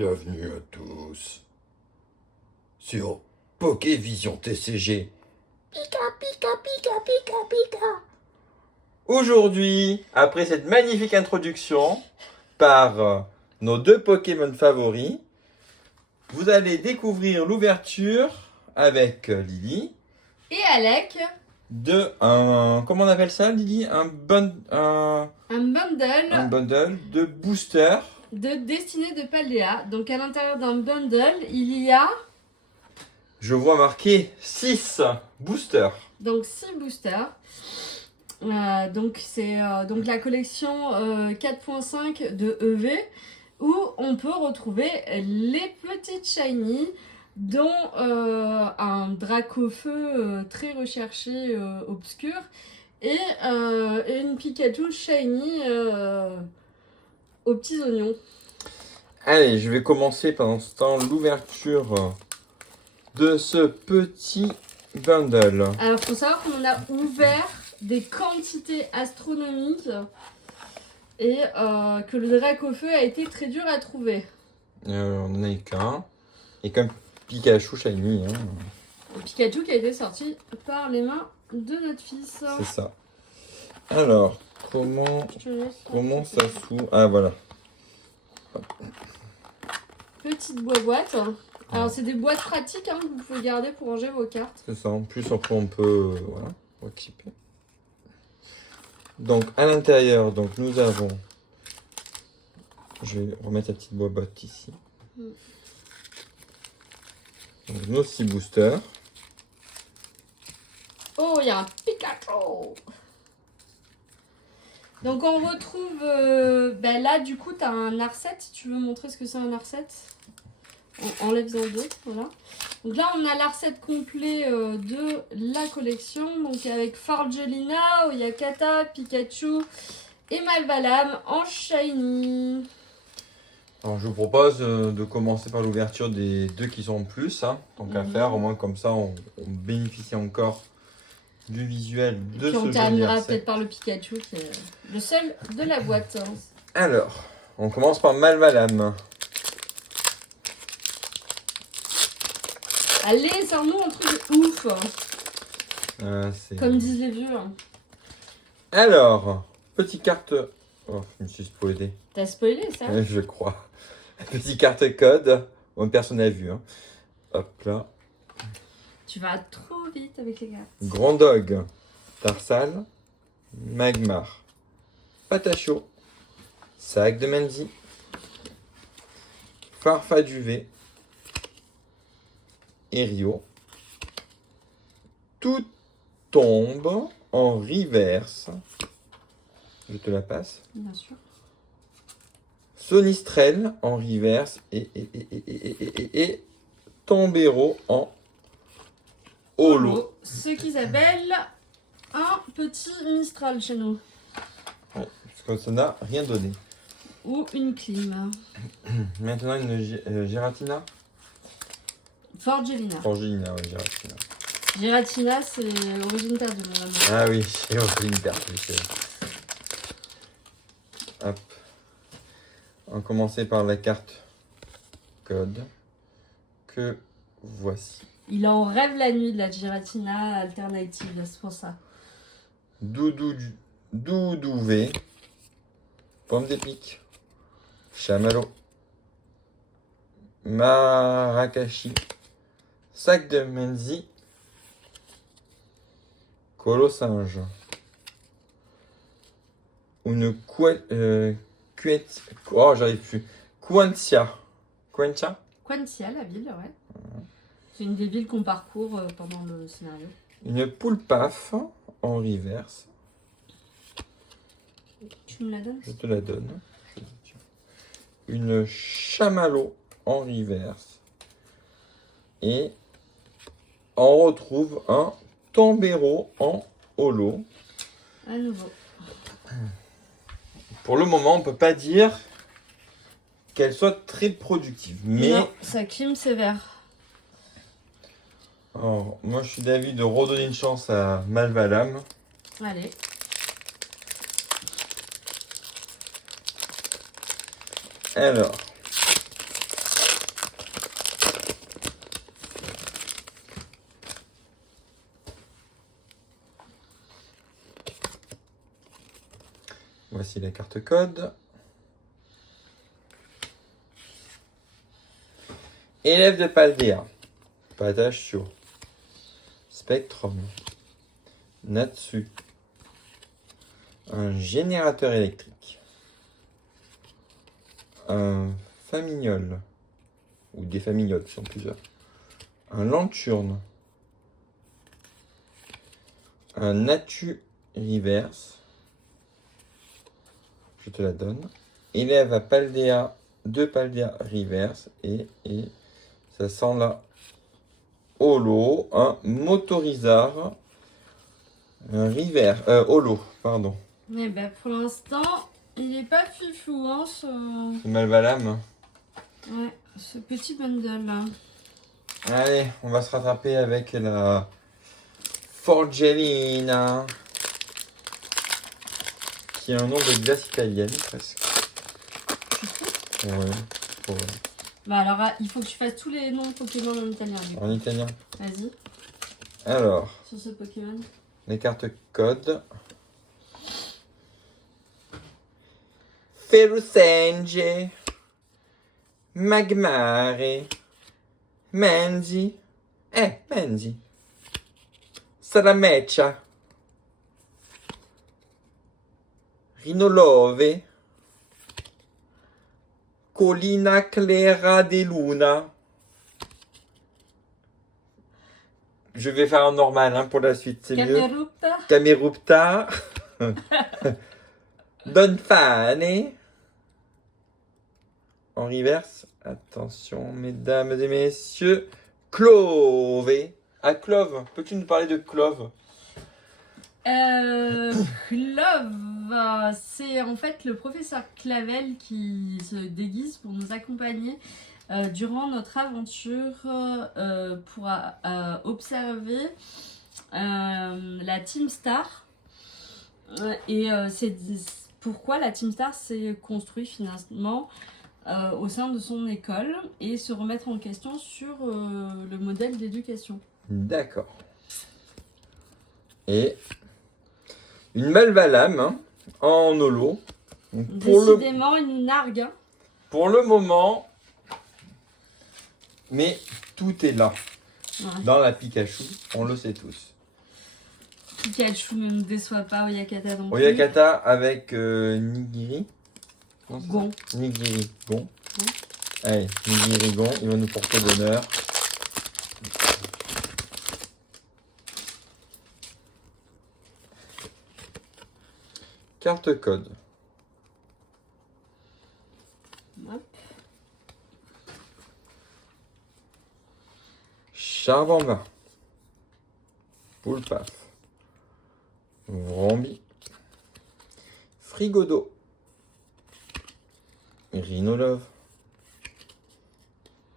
Bienvenue à tous sur Pokévision TCG. Pika pika pika pika pika. Aujourd'hui, après cette magnifique introduction par nos deux Pokémon favoris, vous allez découvrir l'ouverture avec Lily et Alec de un... Comment on appelle ça, Lily? Un bundle de boosters de Destinée de Paldea. Donc à l'intérieur d'un bundle, il y a... Je vois marqué 6 boosters. Donc 6 boosters. Donc c'est donc la collection 4.5 de EV où on peut retrouver les petites shiny dont un Dracofeu très recherché obscur et une Pikachu shiny aux petits oignons. Allez, je vais commencer pendant ce temps l'ouverture de ce petit bundle. Alors il faut savoir qu'on a ouvert des quantités astronomiques et que le Dracofeu a été très dur à trouver. On n'en a eu qu'un. Et comme Pikachu shiny. Hein. Le Pikachu qui a été sorti par les mains de notre fils. C'est ça. Alors, comment ça s'ouvre? Ah, voilà. Petite boîte. Alors, c'est des boîtes pratiques hein, que vous pouvez garder pour ranger vos cartes. C'est ça. En plus, après, on peut voilà, équiper. Donc, à l'intérieur, donc nous avons... Je vais remettre la petite boîte ici. Donc, nos 6 boosters. Oh, il y a un Pikachu! Donc, on retrouve... là, du coup, tu as un Arset. Tu veux montrer ce que c'est un Arset? Enlève-en deux, voilà. Donc là, on a l'Arset complet de la collection. Donc, avec Forgelina, Oyakata, Pikachu et Malvalam en shiny. Alors, je vous propose de commencer par l'ouverture des deux qui sont en plus, hein, tant qu'à faire. Au moins, comme ça, on bénéficie encore du visuel de ce jeu. On terminera peut-être par le Pikachu, qui est le seul de la boîte. Alors, on commence par Malvalam. Allez, sors-nous un truc de ouf. Comme disent les vieux. Alors, petite carte... Oh, je me suis spoilé. T'as spoilé ça? Je crois. Petite carte code. Bon, personne n'a vu. Hein. Hop là. Tu vas trop vite avec les cartes. Grandog. Tarsal. Magmar. Patacho. Sac de Menzi. Farfaduvé. Et Rio. Tout tombe en reverse. Je te la passe. Bien sûr. Sonistrel en reverse et Tombero en holo. Ce qu'ils appellent un petit Mistral chez nous. Ouais, parce que ça n'a rien donné. Ou une clim. Maintenant une Giratina. Forgelina. Forgelina, oui, Giratina. Giratina, c'est l'origine perdue. Ah oui, c'est l'origine perdue. Hop. On va commencer par la carte code que voici. Il en rêve la nuit de la Giratina alternative, c'est pour ça. Doudouvé. Pomme d'épic. Chamallow. Marakashi. Sac de Menzi. Colosinge. Une oh, j'arrive plus. Quantia, Quantia, la ville, ouais. C'est une des villes qu'on parcourt pendant le scénario. Une poule paf en reverse. Tu me la donnes? Je te la donne. Une chamallow en reverse. Et on retrouve un Tombero en holo. À nouveau. Pour le moment, on ne peut pas dire qu'elle soit très productive. Mais non, ça clim sévère. Alors, moi, je suis d'avis de redonner une chance à Malvalam. Allez. Alors, Voici la carte code. Élève de Paldea. Patachio. Spectrum. Natsu. Un générateur électrique. Un famignol. Ou des famignoles, qui sont plusieurs. Un lanterne. Un Natu Reverse. Je te la donne. Élève à Paldea, 2 Paldea Reverse. Et ça sent la holo. Un motorisard. Un river. Holo, pardon. Mais ben pour l'instant, il est pas fifou, hein, C'est Malvalam. Ouais, ce petit bundle là. Allez, on va se rattraper avec la Forgelina. Qui a un nom de glace italienne, presque. Ouais. Bah alors, il faut que tu fasses tous les noms de Pokémon en italien. du coup. En italien. Vas-y, Alors, sur ce Pokémon. les cartes code. Ferusenge. Magmare. Menzi. Menzi. Salameccia. Rinolove. Collina Clara de Luna. Je vais faire un normal hein, pour la suite, c'est mieux. Camerupta. Camerupta. Donfane. En reverse. Attention, mesdames et messieurs. Clove. Ah, Clove. Peux-tu nous parler de Clove? Clove, c'est en fait le professeur Clavel qui se déguise pour nous accompagner durant notre aventure pour observer la Team Star. Et c'est pourquoi la Team Star s'est construite finalement au sein de son école et se remettre en question sur le modèle d'éducation. D'accord. Et une Malvalam hein, en holo. Décidément une nargue. Hein. Pour le moment, mais tout est là. Ouais. Dans la Pikachu, on le sait tous. Pikachu ne me déçoit pas, Oyakata non plus. Oyakata avec Nigiri. Gon. Nigiri Gon. Allez, Nigiri Gon, il va nous porter bonheur. Carte code. Hop. Charvamba. Poulpaf. Vrombi. Frigodo. Rhinolove.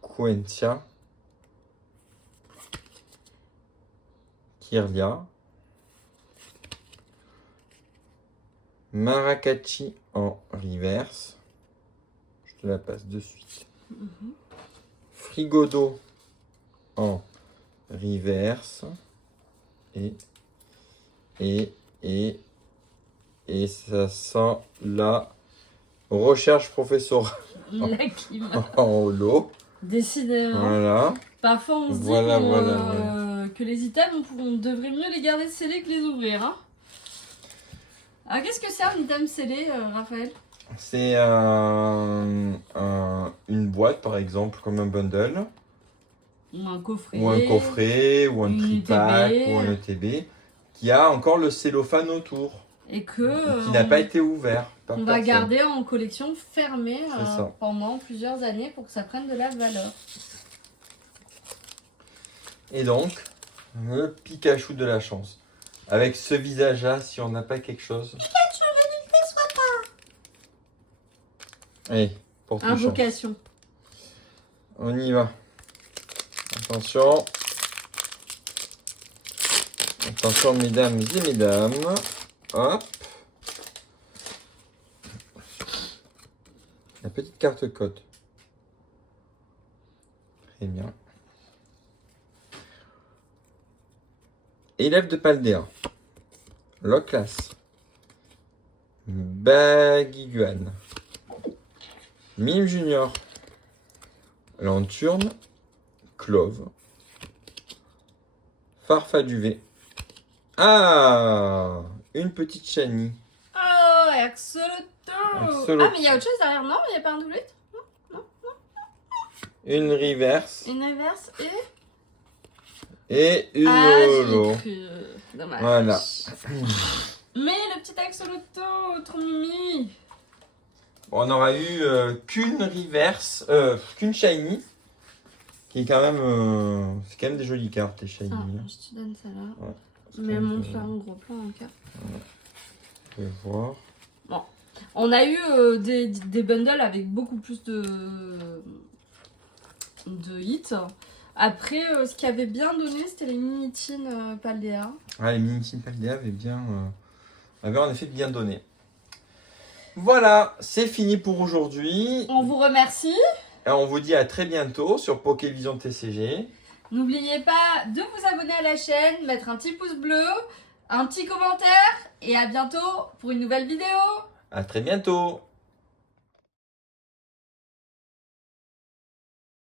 Quentia. Kirlia. Maracati en reverse. Je te la passe de suite. Frigodo en reverse. Et ça sent la recherche professorale en holo. Décidément. Voilà. Parfois on se dit Voilà, qu'on, voilà. que les items, on devrait mieux les garder scellés que les ouvrir. Hein. Alors qu'est-ce que c'est un item scellé, Raphaël? C'est une boîte par exemple, comme un bundle. Ou un coffret. Ou un coffret, ou un une tripack, ETB. ou un ETB. Qui a encore le cellophane autour. Et que Qui n'a pas été ouvert par on va personne. garder en collection fermée C'est ça. pendant plusieurs années pour que ça prenne de la valeur. Et donc, le Pikachu de la chance. Avec ce visage-là, si on n'a pas quelque chose. Pikachu, ne le déçois pas. Allez, porte chance. Invocation. On y va. Attention. Attention, mesdames et mesdames. Hop. La petite carte code. Très bien. Élève de Paldea. Loclas. Baguiguane. Mime Junior. Lanturne. Clove. Farfaduvet. Ah, une petite chenille. Oh, Axolotl. Axolotl. Ah, mais il y a autre chose derrière, non? Il n'y a pas un doublé? Une reverse. Une inverse et... Et une Ah, holo. j'ai cru. Dommage. Voilà. Mais le petit axolotl, trop mimi. Bon, on aura eu qu'une reverse, qu'une shiny. Qui est quand même... c'est quand même des jolies cartes, les shiny. Ah, je te donne celle-là. Ouais. Mais montre-la en gros plan en cas. Je vais voir. Bon. On a eu des bundles avec beaucoup plus de hits. Après, ce qui avait bien donné, c'était les Minitin Paldea. Ah, les Minitin Paldea avaient en effet bien donné. Voilà, c'est fini pour aujourd'hui. On vous remercie. Et on vous dit à très bientôt sur Pokévision TCG. N'oubliez pas de vous abonner à la chaîne, mettre un petit pouce bleu, un petit commentaire et à bientôt pour une nouvelle vidéo. À très bientôt.